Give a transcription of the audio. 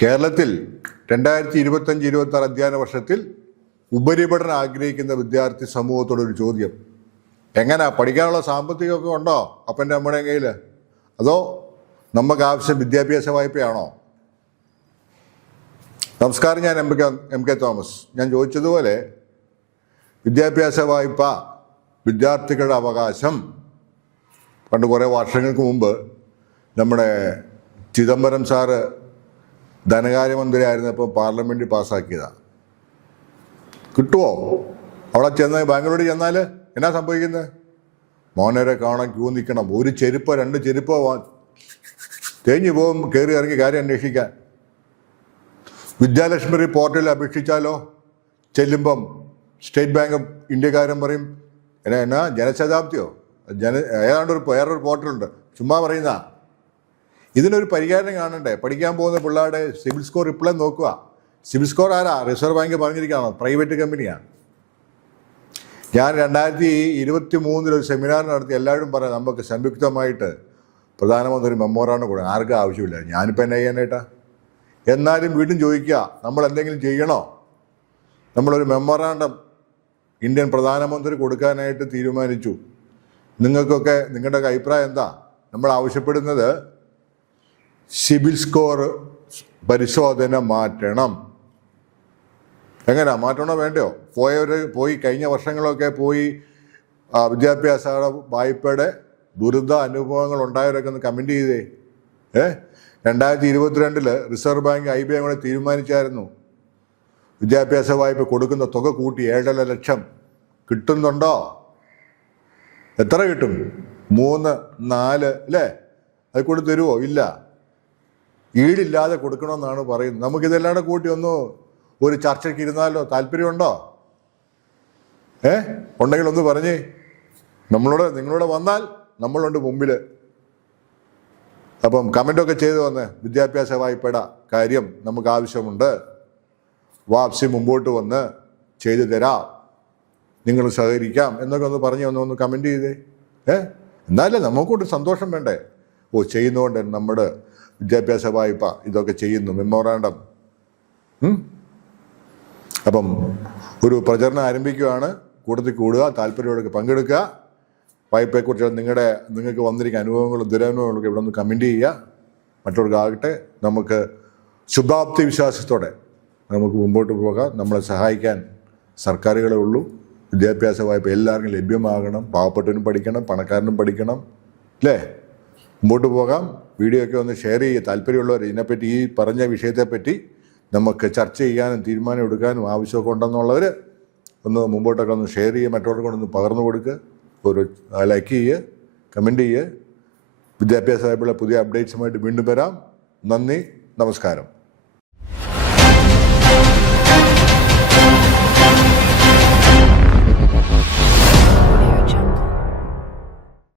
കേരളത്തിൽ 2025-26 അധ്യയന വർഷത്തിൽ ഉപരിപഠനം ആഗ്രഹിക്കുന്ന വിദ്യാർത്ഥി സമൂഹത്തോടൊരു ചോദ്യം. എങ്ങനെ പഠിക്കാനുള്ള സാമ്പത്തികമൊക്കെ ഉണ്ടോ അപ്പൻ്റെ അമ്മയുടെ കയ്യിൽ? അതോ നമുക്ക് ആവശ്യം വിദ്യാഭ്യാസ വായ്പയാണോ? നമസ്കാരം, ഞാൻ എം കെ തോമസ്. ഞാൻ ചോദിച്ചതുപോലെ വിദ്യാഭ്യാസ വായ്പ വിദ്യാർത്ഥികളുടെ അവകാശം പണ്ട് കുറേ വർഷങ്ങൾക്ക് മുമ്പ് നമ്മുടെ ചിദംബരം സാറ് ധനകാര്യമന്ത്രി ആയിരുന്നപ്പോൾ പാർലമെൻറ്റിൽ പാസ്സാക്കിയതാണ്. കിട്ടുമോ? അവിടെ ചെന്ന് ബാംഗ്ലൂരിൽ ചെന്നാൽ എന്നാ സംഭവിക്കുന്നത്? മോനരെ കാണാൻ ക്യൂ നിൽക്കണം. ഒരു ചെരുപ്പോ 2 ചെരുപ്പോ തേഞ്ഞു പോകും കയറി ഇറങ്ങി കാര്യം അന്വേഷിക്കാൻ. വിദ്യാലക്ഷ്മി പോർട്ടലിൽ അപേക്ഷിച്ചാലോ ചെല്ലുമ്പം സ്റ്റേറ്റ് ബാങ്ക് ഓഫ് ഇന്ത്യക്കാരൻ പറയും എന്നാ ജനശതാബ്ദിയോ ഏതാണ്ട് വേറൊരു പോർട്ടലുണ്ട്, ചുമ്മാ പറയുന്ന. ഇതിനൊരു പരിഹാരം കാണണ്ടേ? പഠിക്കാൻ പോകുന്ന പിള്ളേരുടെ സിവിൽ സ്കോർ ഇപ്പോഴും നോക്കുക. സിവിൽ സ്കോർ ആരാ? റിസർവ് ബാങ്ക് പറഞ്ഞിരിക്കുകയാണോ? പ്രൈവറ്റ് കമ്പനിയാണ്. ഞാൻ 2023 ഒരു സെമിനാർ നടത്തി. എല്ലാവരും പറയാം നമുക്ക് സംയുക്തമായിട്ട് പ്രധാനമന്ത്രി മെമ്മോറാണ്ടം കൊടുക്കണം. ആർക്കും ആവശ്യമില്ല. ഞാനിപ്പോൾ എന്നെ ചെയ്യാനായിട്ടാ? എന്നാലും വീണ്ടും ചോദിക്കുക, നമ്മൾ എന്തെങ്കിലും ചെയ്യണോ? നമ്മളൊരു മെമ്മോറാണ്ടം ഇന്ത്യൻ പ്രധാനമന്ത്രി കൊടുക്കാനായിട്ട് തീരുമാനിച്ചു. നിങ്ങൾക്കൊക്കെ നിങ്ങളുടെ അഭിപ്രായം എന്താ? നമ്മൾ ആവശ്യപ്പെടുന്നത് സിവിൽ സ്കോർ പരിശോധന മാറ്റണം. എങ്ങനെയാ മാറ്റണോ വേണ്ടയോ? പോയി കഴിഞ്ഞ വർഷങ്ങളൊക്കെ പോയി വിദ്യാഭ്യാസ വായ്പയുടെ ദുരിത അനുഭവങ്ങൾ ഉണ്ടായവരൊക്കെ ഒന്ന് കമൻറ്റ് ചെയ്തേ. 2022 റിസർവ് ബാങ്ക് IBI കൂടെ തീരുമാനിച്ചായിരുന്നു വിദ്യാഭ്യാസ വായ്പ കൊടുക്കുന്ന തുക കൂട്ടി 7.5 ലക്ഷം. കിട്ടുന്നുണ്ടോ? എത്ര കിട്ടും? 3, 4 അല്ലേ? അത് കൂടി തരുമോ? ഇല്ല. ഈടില്ലാതെ കൊടുക്കണമെന്നാണ് പറയുന്നത്. നമുക്കിതെല്ലാം കൂട്ടി ഒരു ചർച്ചയ്ക്ക് ഇരുന്നാലോ? താല്പര്യമുണ്ടോ? ഉണ്ടെങ്കിൽ ഒന്ന് പറഞ്ഞേ. നിങ്ങളോട് വന്നാൽ നമ്മളുണ്ട് മുമ്പിൽ. അപ്പം കമൻ്റൊക്കെ ചെയ്തു വന്ന് വിദ്യാഭ്യാസ വായ്പയുടെ കാര്യം നമുക്ക് ആവശ്യമുണ്ട്, വാപ്സി മുമ്പോട്ട് വന്ന് ചെയ്തു തരാം, നിങ്ങൾ സഹകരിക്കാം എന്നൊക്കെ ഒന്ന് പറഞ്ഞ് ഒന്ന് കമൻറ്റ് ചെയ്തേ. എന്നാലേ നമുക്കൊരു സന്തോഷം വേണ്ടേ? ചെയ്യുന്നതുകൊണ്ട് നമ്മുടെ വിദ്യാഭ്യാസ വായ്പ ഇതൊക്കെ ചെയ്യുന്നു മെമ്മോറാണ്ടം. അപ്പം ഒരു പ്രചരണം ആരംഭിക്കുകയാണ്. കൂട്ടത്തിൽ കൂടുക, താല്പര്യങ്ങളൊക്കെ പങ്കെടുക്കുക. വായ്പയെക്കുറിച്ച് നിങ്ങൾക്ക് വന്നിരിക്കുന്ന അനുഭവങ്ങളും ദുരനുഭവങ്ങളൊക്കെ ഇവിടെ ഒന്ന് കമൻറ്റ് ചെയ്യുക. മറ്റുള്ളവർക്കാകട്ടെ. നമുക്ക് ശുഭാപ്തി വിശ്വാസത്തോടെ നമുക്ക് മുമ്പോട്ട് പോകാം. നമ്മളെ സഹായിക്കാൻ സർക്കാരുകളേ ഉള്ളൂ. വിദ്യാഭ്യാസ വായ്പ എല്ലാവർക്കും ലഭ്യമാകണം. പാവപ്പെട്ടവനും പഠിക്കണം, പണക്കാരനും പഠിക്കണം, അല്ലേ? മുമ്പോട്ട് പോകാം. വീഡിയോ ഒക്കെ ഒന്ന് ഷെയർ ചെയ്യുക. താല്പര്യമുള്ളവർ ഇതിനെപ്പറ്റി, ഈ പറഞ്ഞ വിഷയത്തെപ്പറ്റി നമുക്ക് ചർച്ച ചെയ്യാനും തീരുമാനം എടുക്കാനും ആവശ്യമൊക്കെ ഉണ്ടെന്നുള്ളവർ ഒന്ന് മുമ്പോട്ടൊക്കെ ഒന്ന് ഷെയർ ചെയ്യുക. മറ്റുള്ളവർക്ക് ഒന്ന് പകർന്നു കൊടുക്കുക. ഒരു ലൈക്ക് ചെയ്യുക, കമൻറ്റ് ചെയ്യുക. വിദ്യാഭ്യാസ വായ്പയുള്ള പുതിയ അപ്ഡേറ്റ്സുമായിട്ട് വീണ്ടും വരാം. നന്ദി, നമസ്കാരം.